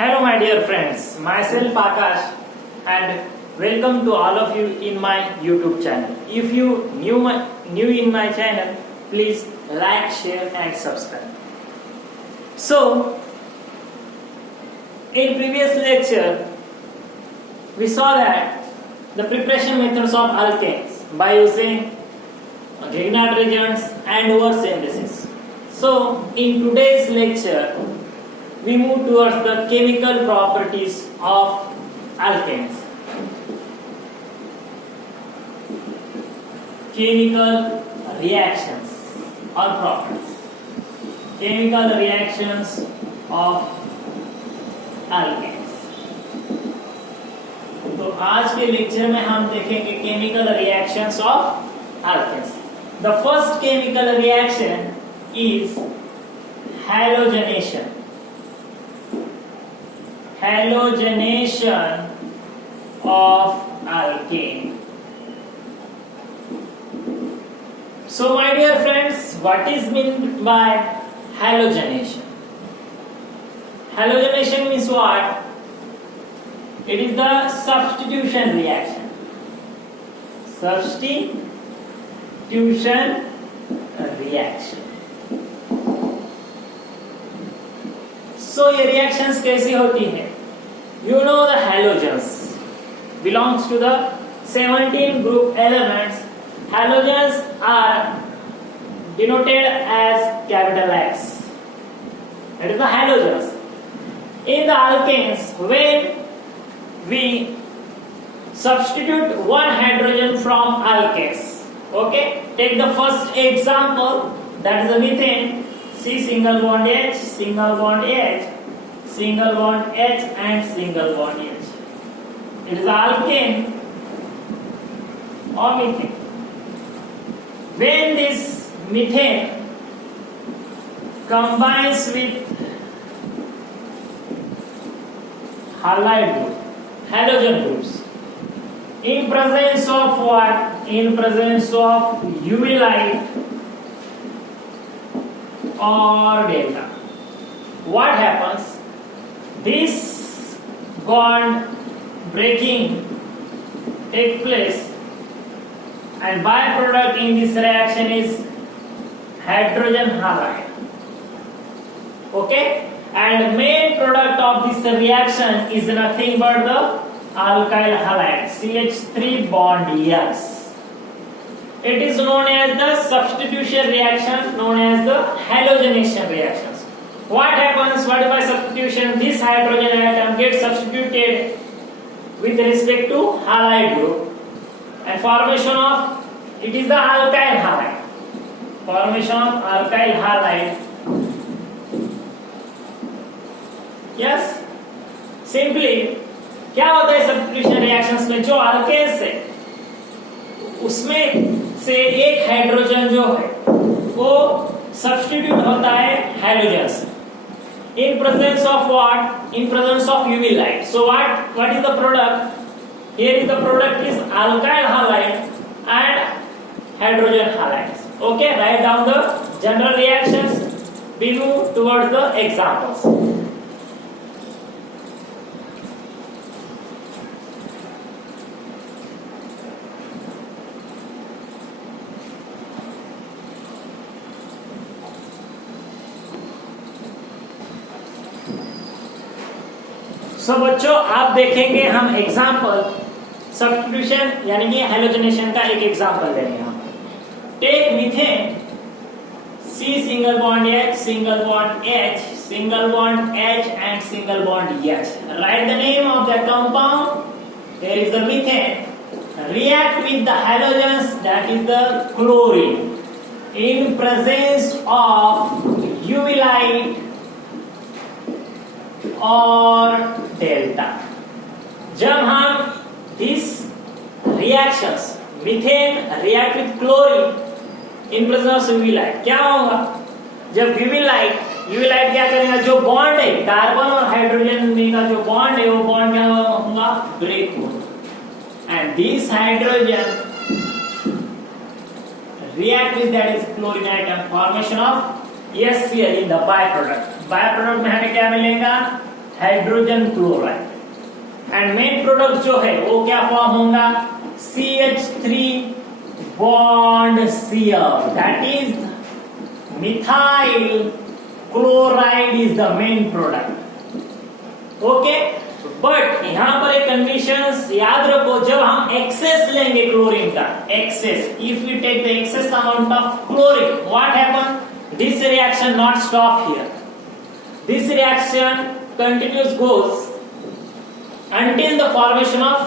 Hello my dear friends, myself Akash and welcome to all of you in my YouTube channel. If you new in my channel, please like, share and subscribe. So, in previous lecture, we saw that the preparation methods of alkanes by using Grignard reagents and over synthesis. So, in today's lecture, we move towards the chemical properties of alkanes. Chemical reactions or properties. Chemical reactions of alkanes. तो आज के lecture में हम देखेंगे chemical reactions of alkanes. The first chemical reaction is halogenation. Halogenation of alkane. So my dear friends, what is meant by halogenation? Halogenation means what? It is the substitution reaction. Substitution reaction. So ये reactions कैसी होती हैं? You know the halogens belongs to the 17 group elements. Halogens are denoted as capital X. That is the halogens. In the alkanes, when we substitute one hydrogen from alkanes, okay? Take the first example, that is the methane. C single bond H, single bond H, single bond H and single bond H. It is alkane or methane. When this methane combines with halide group, halogen groups, in presence of what? In presence of UV light or delta. What happens? This bond breaking takes place and byproduct in this reaction is hydrogen halide. Okay? And main product of this reaction is nothing but the alkyl halide, CH3 bond yes. It is known as the substitution reaction, known as the halogenation reactions. What happens? What by substitution? This hydrogen atom gets substituted with respect to halide group, and formation of it is the alkyl halide. Formation of alkyl halide. Yes. Simply, क्या होता है substitution reactions में? जो alkanes है, उसमें से एक hydrogen जो है वो सब्स्टिट्यूट होता है halogens in presence of what? In presence of UV light. So what is the product? Here is the product is alkyl halide and hydrogen halides. Okay, write down the general reactions. We move towards the examples. So बच्चों आप देखेंगे हम example substitution यानी कि halogenation का एक example लेंगे हम. Take methane C single bond H, single bond H, single bond H and single bond H. Write the name of the compound. There is the methane. React with the halogens, that is the chlorine, in presence of UV light और delta. जब हम this reactions methane react with chlorine in presence of UV light, क्या होगा? जब UV light क्या करेगा? जो bond है कार्बन और हाइड्रोजन का जो बॉन्ड है वो बॉन्ड क्या होगा? ब्रेक होगा. And this hydrogen react with that is chlorine atom, formation of HCl in the byproduct. Byproduct में हमें क्या मिलेगा? Hydrogen chloride and main product जो है वो क्या फॉर्म होगा CH3 bond Cl that is methyl chloride is the main product okay but यहां पर एक कंडीशंस याद रखो जब हम एक्सेस लेंगे क्लोरीन का excess if we take the excess amount of chlorine what happen this reaction not stop here this reaction continues goes until the formation of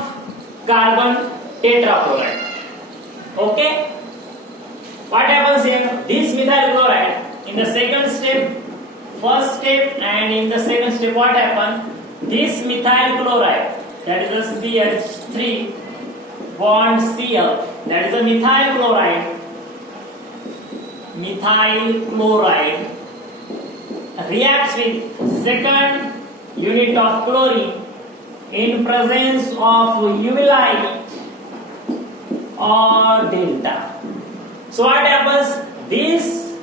carbon tetrachloride okay what happens here this methyl chloride in the second step first step and in the second step what happens this methyl chloride that is a CH3 bond Cl that is a methyl chloride reacts with second unit of chlorine in presence of UV light or delta. So what happens? This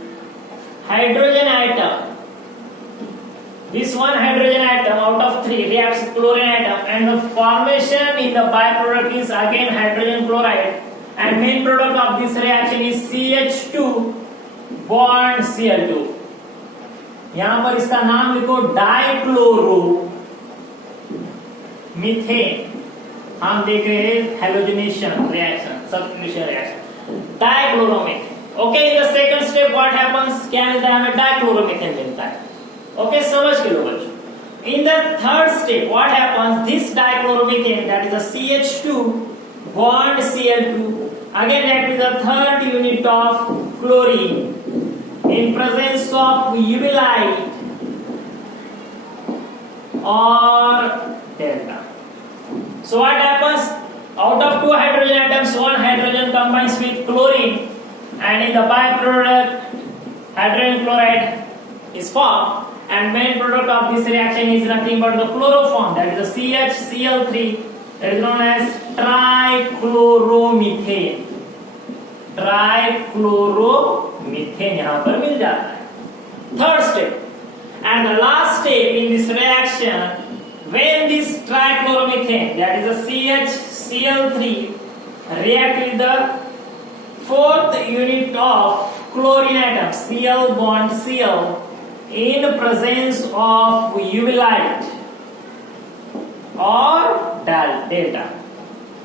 hydrogen atom, this one hydrogen atom out of 3 reacts with chlorine atom and the formation in the byproduct is again hydrogen chloride and main product of this reaction is CH2 bond Cl2. यहां पर इसका नाम लिखो dichloro methane हम देख रहे हैं halogenation reaction substitution reaction dichloromethane okay in the second step what happens क्या मिलता है हमें डाइक्लोरोमीथेन मिलता है ओके समझ के लो बच्चों in the third step what happens this dichloromethane that is a CH2 bond Cl2 again that is the third unit of chlorine in presence of UV light or delta. So what happens? Out of 2 hydrogen atoms, 1 hydrogen combines with chlorine and in the byproduct hydrogen chloride is formed and main product of this reaction is nothing but the chloroform that is the CHCl3 that is known as trichloromethane. ट्राइक्लोरोमीथेन यहां पर मिल जाता है third step and the last step in this reaction when this ट्राइक्लोरोमीथेन that is a CHCl3 react with the fourth unit of chlorine atom Cl bond Cl in presence of UV light or delta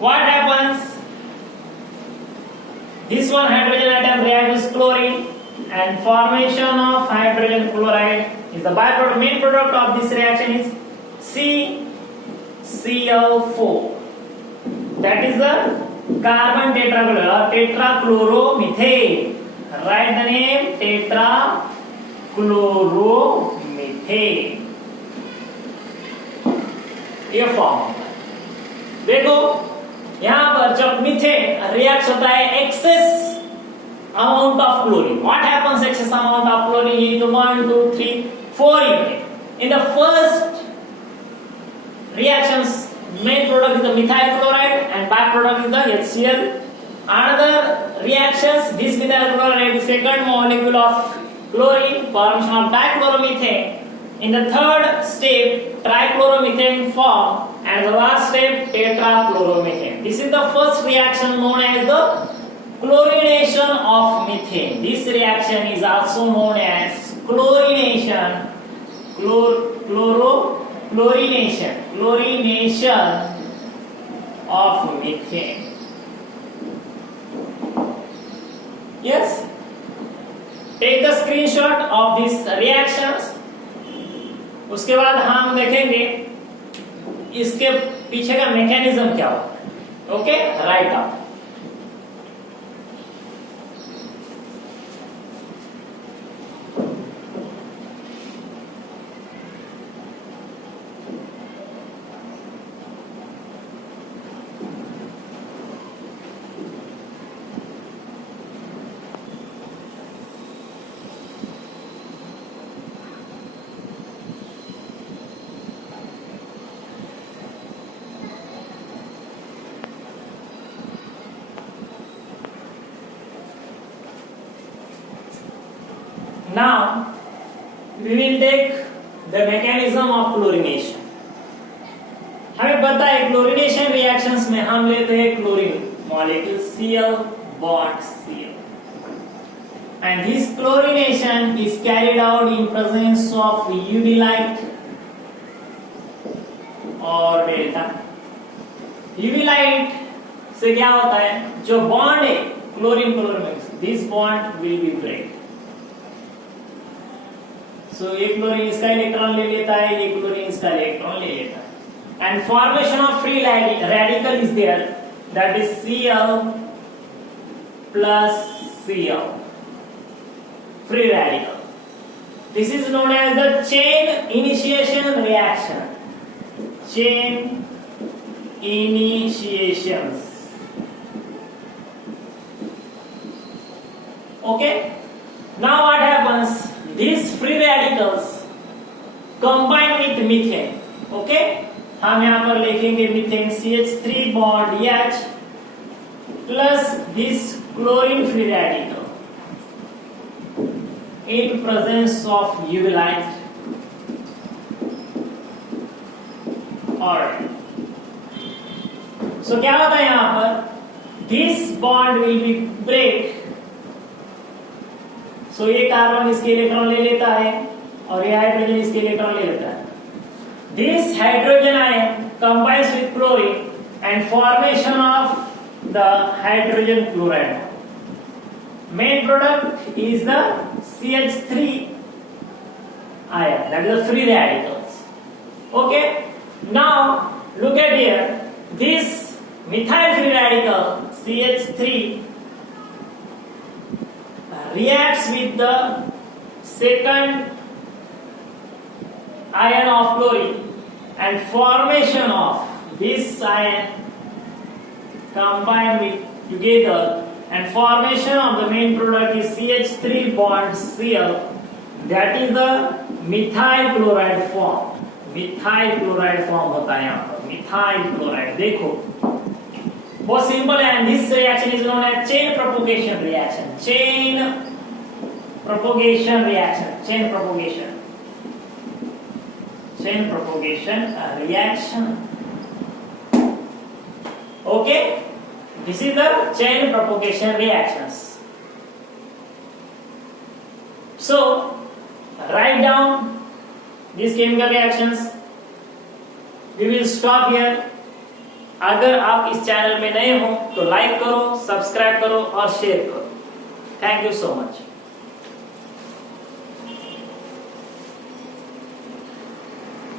what happens this one hydrogen atom reacts with chlorine and formation of hydrogen chloride is the byproduct main product of this reaction is CCl4 that is the carbon tetrachloromethane write the name tetrachloromethane ये form देखो यहां पर जब methane react होता है access amount of chlorine what happens access amount of chlorine is 1 2 3 4 unit in the first reactions main product is the methyl chloride and byproduct is the HCl another reactions this methyl chloride is second molecule of chlorine formation of dichloromethane in the third step trichloromethane form and the last step tetrachloromethane this is the first reaction known as the chlorination of methane this reaction is also known as chlorination of methane yes take the screenshot of these reactions उसके बाद हम देखेंगे इसके पीछे का mechanism क्या होता है okay right up Now we will take the mechanism of chlorination. हमें पता है क्लोरीनेशन रिएक्शंस में हम लेते हैं chlorine molecule Cl bond Cl, and this chlorination is carried out in presence of UV light और डेल्टा। UV लाइट से क्या होता है, जो बॉन्ड है chlorine chlorine, this bond will be break. So ये क्लोरीन इसका इलेक्ट्रॉन ले लेता है, ये क्लोरीन इसका इलेक्ट्रॉन ले लेता है, and formation of free radical is there, that is Cl plus Cl, free radical. This is known as the chain initiation reaction. Chain initiations. Okay, now what happens, these free radicals combine with methane. Okay, हम यहां पर लिखेंगे methane CH3 bond H plus this chlorine free radical in presence of UV light. Alright, so क्या होता है यहां पर, this bond will be break. So ये कार्बन इसके इलेक्ट्रॉन ले लेता है और ये हाइड्रोजन इसके इलेक्ट्रॉन ले लेता है. This hydrogen ion combines with chlorine and formation of the hydrogen chloride. Main product is the CH3 ion, that is the free radicals. Okay, now look at here, this methyl free radical CH3 reacts with the second ion of chlorine, and formation of this ion combined with together, and formation of the main product is CH3 bond Cl, that is the methyl chloride form. methyl chloride form होता है यहाँ पर, methyl chloride. देखो बहुत simple है, and this reaction is known as chain propagation reaction. chain propagation reaction, chain propagation reaction. Okay, this is the chain propagation reactions. So write down these chemical reactions. We will stop here. अगर आप इस channel में नए हो तो like करो, subscribe करो और शेयर करो. Thank you so much.